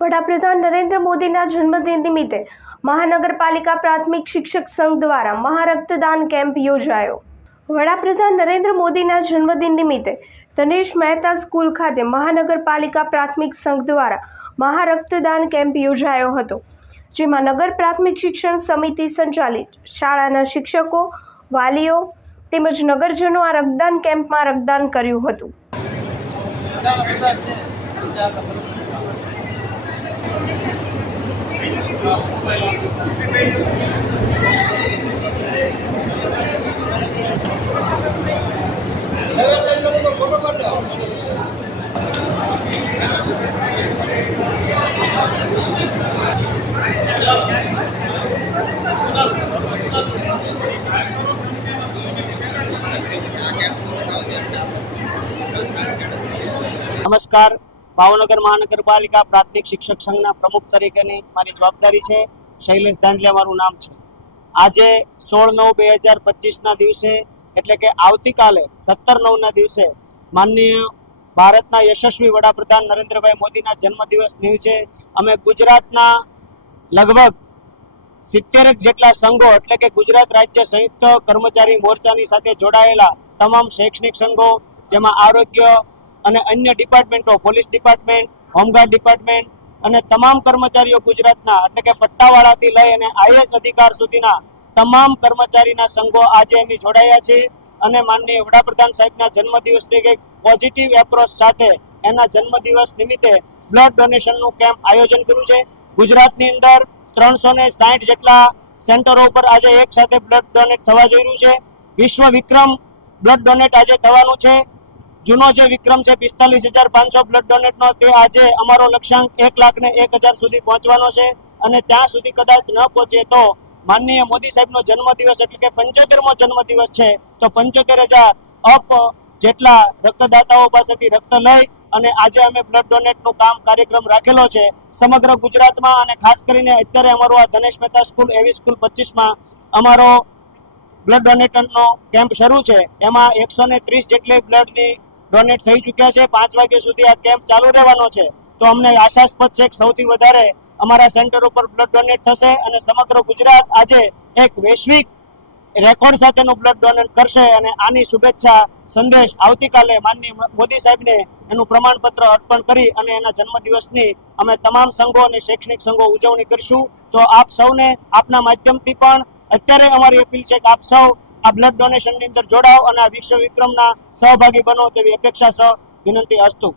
વડાપ્રધાન નરેન્દ્ર મોદીના જન્મદિન નિમિત્તે મહાનગરપાલિકા પ્રાથમિક શિક્ષક સંઘ દ્વારા મહારક્તદાન કેમ્પ યોજાયો. વડાપ્રધાન નરેન્દ્ર મોદીના જન્મદિન નિમિત્તે ધનેશ મહેતા સ્કૂલ ખાતે મહાનગરપાલિકા પ્રાથમિક સંઘ દ્વારા મહારક્તદાન કેમ્પ યોજાયો હતો, જેમાં નગર પ્રાથમિક શિક્ષણ સમિતિ સંચાલિત શાળાના શિક્ષકો, વાલીઓ તેમજ નગરજનો આ રક્તદાન કેમ્પમાં રક્તદાન કર્યું હતું. નમસ્કાર ભાવનગર મહાનગરપાલિકા પ્રાથમિક શિક્ષક સંઘના પ્રમુખ તરીકેની મારી જવાબદારી છે. શૈલેષ દાંડલિયા મારું નામ છે. આજે સોળ નવ બે હજાર પચીસના દિવસે, એટલે કે આવતીકાલે સત્તર નવના દિવસે, માનનીય ભારતના યશસ્વી વડાપ્રધાન નરેન્દ્રભાઈ મોદીના જન્મદિવસ દિવસે અમે ગુજરાતના લગભગ સિત્તેરેક જેટલા સંઘો, એટલે કે ગુજરાત રાજ્ય સંયુક્ત કર્મચારી મોરચાની સાથે જોડાયેલા તમામ શૈક્ષણિક સંઘો, જેમાં આરોગ્ય અને અન્ય ડિપાર્ટમેન્ટો police department home guard department અને તમામ કર્મચારીઓ ગુજરાતના, એટલે કે પટ્ટાવાળાથી લઈ અને આઈએસ અધિકાર સુધીના તમામ કર્મચારીના સંઘો આજે અમે જોડાયા છે. અને માનનીય વડાપ્રધાન સાહેબના જન્મદિવસની કંઈક પોઝિટિવ એપ્રોચ સાથે એના જન્મદિવસ નિમિત્તે બ્લડ ડોનેશનનું કેમ્પ આયોજન કર્યું છે. ગુજરાતની અંદર ત્રણસો ને સાઠ જેટલા સેન્ટરો ઉપર આજે એક સાથે બ્લડ ડોનેટ થવા જઈ રહ્યું છે. વિશ્વ વિક્રમ બ્લડ ડોનેટ આજે થવાનું છે. જૂનો જે વિક્રમ છે, પિસ્તાલીસ હજાર પાંચસો બ્લડ ડોનેટનો તે આજે અમારો લક્ષ્યાંક એક લાખ ને એક હજાર સુધી પહોંચવાનો છે અને ત્યાં સુધી કદાચ ન પહોંચે તો માનનીય મોદી સાહેબનો જન્મદિવસ એટલે કે પંચોતેરમો જન્મદિવસ છે, તો પંચોતેર હજાર અપ જેટલા રક્તદાતાઓ પાસેથી રક્ત લઈ અને આજે અમે બ્લડ ડોનેટનું કામ કાર્યક્રમ રાખેલો છે. સમગ્ર ગુજરાતમાં અને ખાસ કરીને અત્યારે અમારો આ ધનેશ મહેતા સ્કૂલ, એવી સ્કૂલ પચીસમાં અમારો બ્લડ ડોનેટરનો કેમ્પ શરૂ છે. એમાં એકસો ને ત્રીસ જેટલી બ્લડની ડોનેટ થઈ ચૂક્યા છે. પાંચ વાગ્યા સુધી આ કેમ્પ ચાલુ રહેવાનો છે. તો અમને આશાસ્પદ છે કે સૌથી વધારે અમારા સેન્ટર ઉપર બ્લડ ડોનેટ થશે અને સમગ્ર ગુજરાત આજે એક વૈશ્વિક રેકોર્ડ સાથેનું બ્લડ ડોનેટ કરશે અને આની શુભેચ્છા સંદેશ આવતીકાલે માનનીય મોદી સાહેબને એનું પ્રમાણપત્ર અર્પણ કરી અને એના જન્મદિવસની અમે તમામ સંઘો અને શૈક્ષણિક સંઘો ઉજવણી કરીશું. તો આપ સૌને આપના માધ્યમથી પણ અત્યારે અમારી અપીલ છે કે આપ સૌ આ બ્લડ ડોનેશનની અંદર જોડાઓ અને આ વિશ્વ વિક્રમના સહભાગી બનો તેવી અપેક્ષા સહ વિનંતી અસ્તુ.